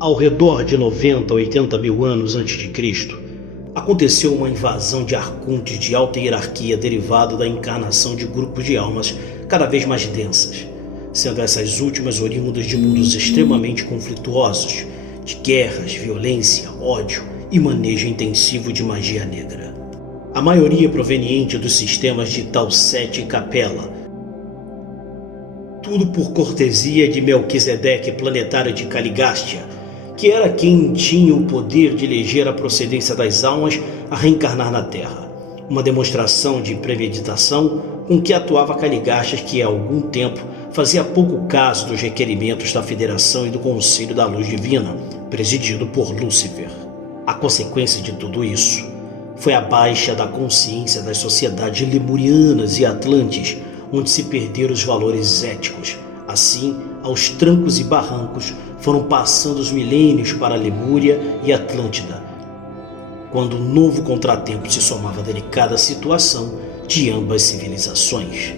Ao redor de 90 a 80 mil anos antes de Cristo, aconteceu uma invasão de arcontes de alta hierarquia derivado da encarnação de grupos de almas cada vez mais densas, sendo essas últimas oriundas de mundos extremamente conflituosos, de guerras, violência, ódio e manejo intensivo de magia negra. A maioria proveniente dos sistemas de Tau Set e Capella, tudo por cortesia de Melquisedeque, planetário de Caligástia, que era quem tinha o poder de eleger a procedência das almas a reencarnar na Terra. Uma demonstração de premeditação com que atuava Caligástia, que há algum tempo fazia pouco caso dos requerimentos da Federação e do Conselho da Luz Divina, presidido por Lúcifer. A consequência de tudo isso foi a baixa da consciência das sociedades lemurianas e atlantes, onde se perderam os valores éticos. Assim, aos trancos e barrancos, foram passando os milênios para a Lemúria e Atlântida, quando um novo contratempo se somava à delicada situação de ambas civilizações.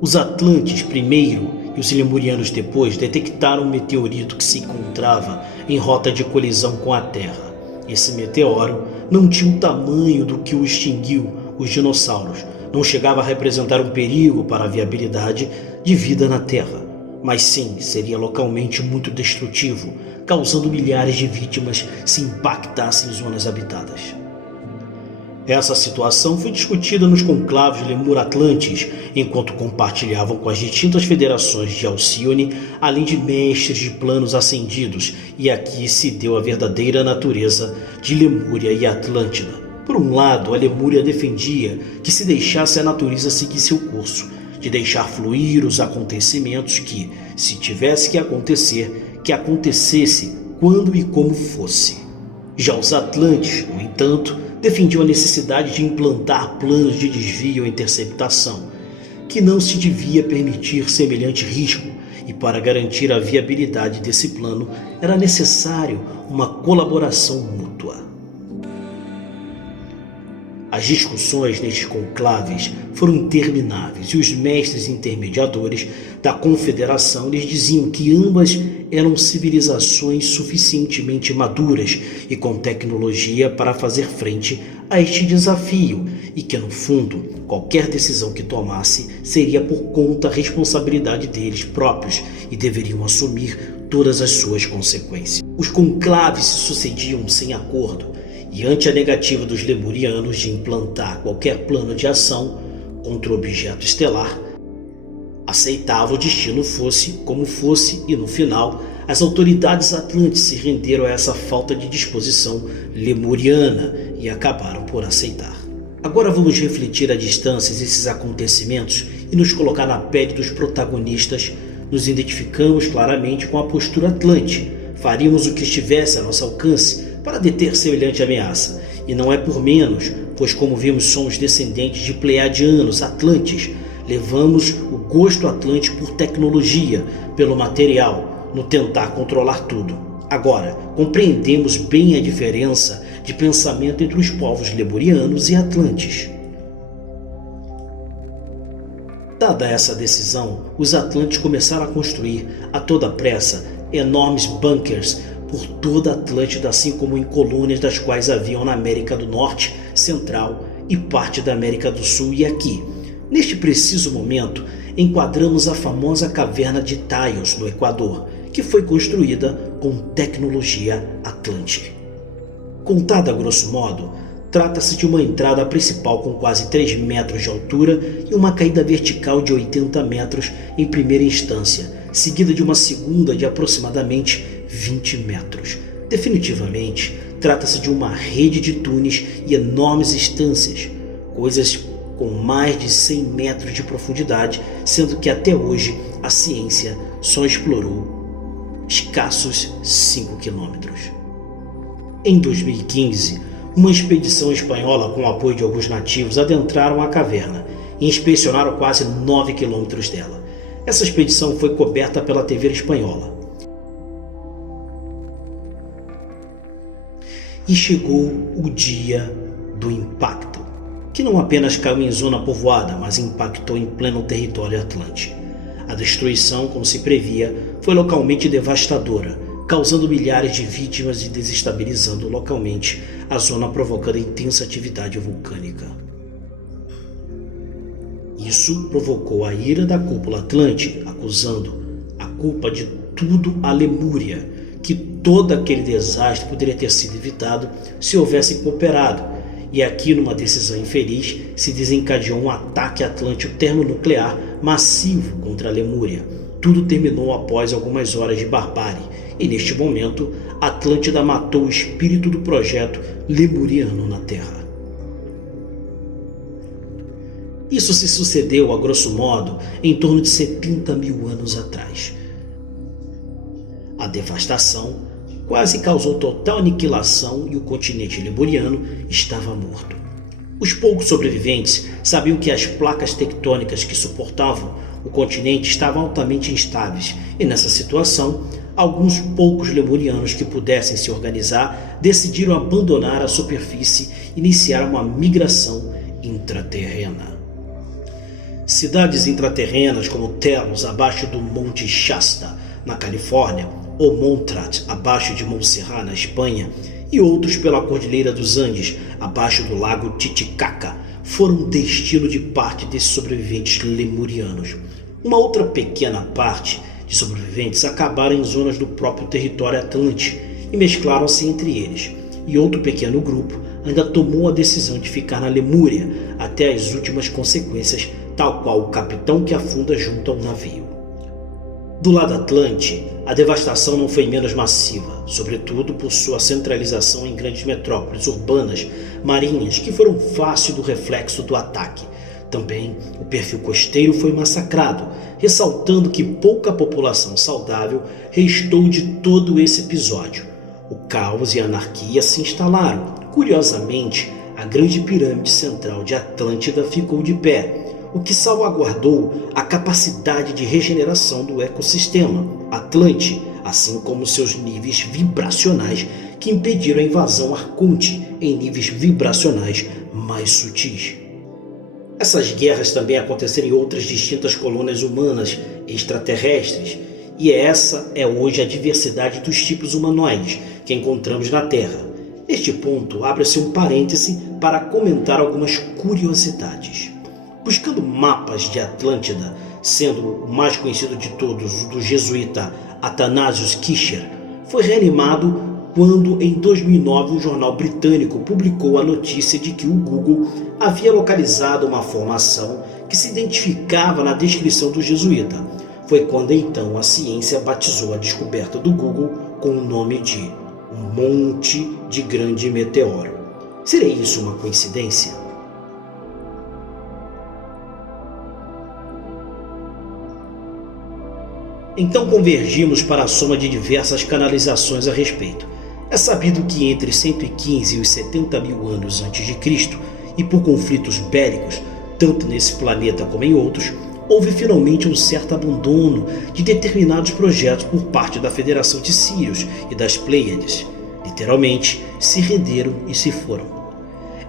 Os Atlantes primeiro e os Lemurianos depois detectaram um meteorito que se encontrava em rota de colisão com a Terra. Esse meteoro não tinha o tamanho do que o extinguiu os dinossauros, não chegava a representar um perigo para a viabilidade de vida na Terra, mas sim seria localmente muito destrutivo, causando milhares de vítimas se impactassem zonas habitadas. Essa situação foi discutida nos conclaves Lemur-Atlantes, enquanto compartilhavam com as distintas federações de Alcione, além de mestres de planos ascendidos, e aqui se deu a verdadeira natureza de Lemúria e Atlântida. Por um lado, a Lemúria defendia que se deixasse a natureza seguir seu curso, de deixar fluir os acontecimentos que, se tivesse que acontecer, que acontecesse quando e como fosse. Já os Atlantes, no entanto, defendiam a necessidade de implantar planos de desvio e interceptação, que não se devia permitir semelhante risco, e para garantir a viabilidade desse plano era necessário uma colaboração mútua. As discussões nestes conclaves foram intermináveis e os mestres intermediadores da confederação lhes diziam que ambas eram civilizações suficientemente maduras e com tecnologia para fazer frente a este desafio e que, no fundo, qualquer decisão que tomasse seria por conta da responsabilidade deles próprios e deveriam assumir todas as suas consequências. Os conclaves se sucediam sem acordo, e ante a negativa dos lemurianos de implantar qualquer plano de ação contra o objeto estelar, aceitava o destino fosse como fosse, e no final as autoridades atlantes se renderam a essa falta de disposição lemuriana e acabaram por aceitar. Agora vamos refletir a distância esses acontecimentos e nos colocar na pele dos protagonistas. Nos identificamos claramente com a postura atlante, faríamos o que estivesse a nosso alcance para deter semelhante ameaça, e não é por menos, pois como vimos somos descendentes de pleiadianos atlantes, levamos o gosto atlante por tecnologia, pelo material, no tentar controlar tudo. Agora, compreendemos bem a diferença de pensamento entre os povos lemurianos e atlantes. Dada essa decisão, os atlantes começaram a construir, a toda pressa, enormes bunkers por toda a Atlântida, assim como em colônias das quais haviam na América do Norte, Central e parte da América do Sul. E aqui, neste preciso momento, enquadramos a famosa caverna de Taios, no Equador, que foi construída com tecnologia atlante. Contada a grosso modo, trata-se de uma entrada principal com quase 3 metros de altura e uma caída vertical de 80 metros em primeira instância, seguida de uma segunda de aproximadamente 20 metros. Definitivamente, trata-se de uma rede de túneis e enormes estâncias, coisas com mais de 100 metros de profundidade, sendo que até hoje a ciência só explorou escassos 5 quilômetros. Em 2015, uma expedição espanhola com o apoio de alguns nativos adentraram a caverna e inspecionaram quase 9 quilômetros dela. Essa expedição foi coberta pela TV espanhola. E chegou o dia do impacto, que não apenas caiu em zona povoada, mas impactou em pleno território atlântico. A destruição, como se previa, foi localmente devastadora, causando milhares de vítimas e desestabilizando localmente a zona, provocando intensa atividade vulcânica. Isso provocou a ira da cúpula Atlante, acusando a culpa de tudo a Lemúria, que todo aquele desastre poderia ter sido evitado se houvessem cooperado. E aqui, numa decisão infeliz, se desencadeou um ataque atlântico termonuclear massivo contra a Lemúria. Tudo terminou após algumas horas de barbárie, e neste momento, Atlântida matou o espírito do projeto lemuriano na Terra. Isso se sucedeu, a grosso modo, em torno de 70 mil anos atrás. A devastação quase causou total aniquilação e o continente lemuriano estava morto. Os poucos sobreviventes sabiam que as placas tectônicas que suportavam o continente estavam altamente instáveis e, nessa situação, alguns poucos lemurianos que pudessem se organizar decidiram abandonar a superfície e iniciar uma migração intraterrena. Cidades intraterrenas como Telos, abaixo do Monte Shasta, na Califórnia, ou Montserrat, abaixo de Montserrat, na Espanha, e outros pela Cordilheira dos Andes, abaixo do Lago Titicaca, foram destino de parte desses sobreviventes lemurianos. Uma outra pequena parte de sobreviventes acabaram em zonas do próprio território Atlante e mesclaram-se entre eles, e outro pequeno grupo ainda tomou a decisão de ficar na Lemúria até as últimas consequências, tal qual o capitão que afunda junto ao navio. Do lado Atlante, a devastação não foi menos massiva, sobretudo por sua centralização em grandes metrópoles urbanas, marinhas, que foram fácil do reflexo do ataque. Também o perfil costeiro foi massacrado, ressaltando que pouca população saudável restou de todo esse episódio. O caos e a anarquia se instalaram. Curiosamente, a grande pirâmide central de Atlântida ficou de pé, o que salvaguardou a capacidade de regeneração do ecossistema Atlante, assim como seus níveis vibracionais que impediram a invasão arconte em níveis vibracionais mais sutis. Essas guerras também aconteceram em outras distintas colônias humanas extraterrestres, e essa é hoje a diversidade dos tipos humanoides que encontramos na Terra. Neste ponto, abre-se um parêntese para comentar algumas curiosidades. Buscando mapas de Atlântida, sendo o mais conhecido de todos o do jesuíta Athanasius Kircher, foi reanimado quando em 2009 um jornal britânico publicou a notícia de que o Google havia localizado uma formação que se identificava na descrição do jesuíta. Foi quando então a ciência batizou a descoberta do Google com o nome de Monte de Grande Meteoro. Seria isso uma coincidência? Então convergimos para a soma de diversas canalizações a respeito. É sabido que entre 115 e os 70 mil anos antes de Cristo, e por conflitos bélicos, tanto nesse planeta como em outros, houve finalmente um certo abandono de determinados projetos por parte da Federação de Sírios e das Pleiades. Literalmente, se renderam e se foram.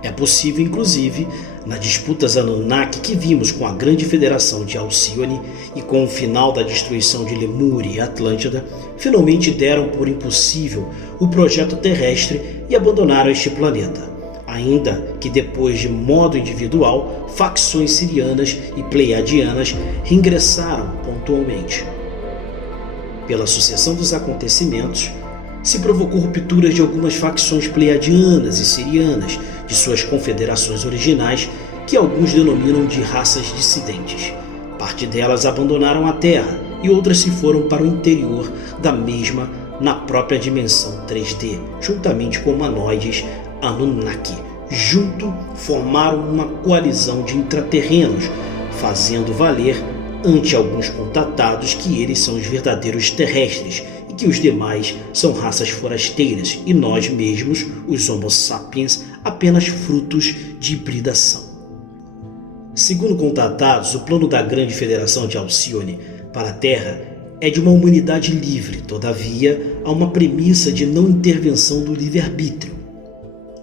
É possível, inclusive, nas disputas Anunnaki que vimos com a grande federação de Alcione e com o final da destruição de Lemúria e Atlântida, finalmente deram por impossível o projeto terrestre e abandonaram este planeta. Ainda que depois de modo individual, facções sirianas e pleiadianas reingressaram pontualmente. Pela sucessão dos acontecimentos, se provocou rupturas de algumas facções pleiadianas e sirianas de suas confederações originais, que alguns denominam de raças dissidentes. Parte delas abandonaram a Terra e outras se foram para o interior da mesma na própria dimensão 3D, juntamente com humanoides Anunnaki. Junto formaram uma coalizão de intraterrenos, fazendo valer ante alguns contatados que eles são os verdadeiros terrestres e que os demais são raças forasteiras e nós mesmos, os Homo sapiens, apenas frutos de hibridação. Segundo contatados, o plano da Grande Federação de Alcione para a Terra é de uma humanidade livre, todavia há uma premissa de não intervenção do livre-arbítrio.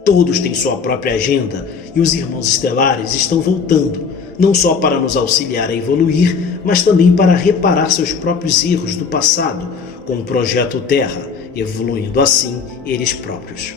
Todos têm sua própria agenda e os irmãos estelares estão voltando. não só para nos auxiliar a evoluir, mas também para reparar seus próprios erros do passado, com o Projeto Terra, evoluindo assim eles próprios.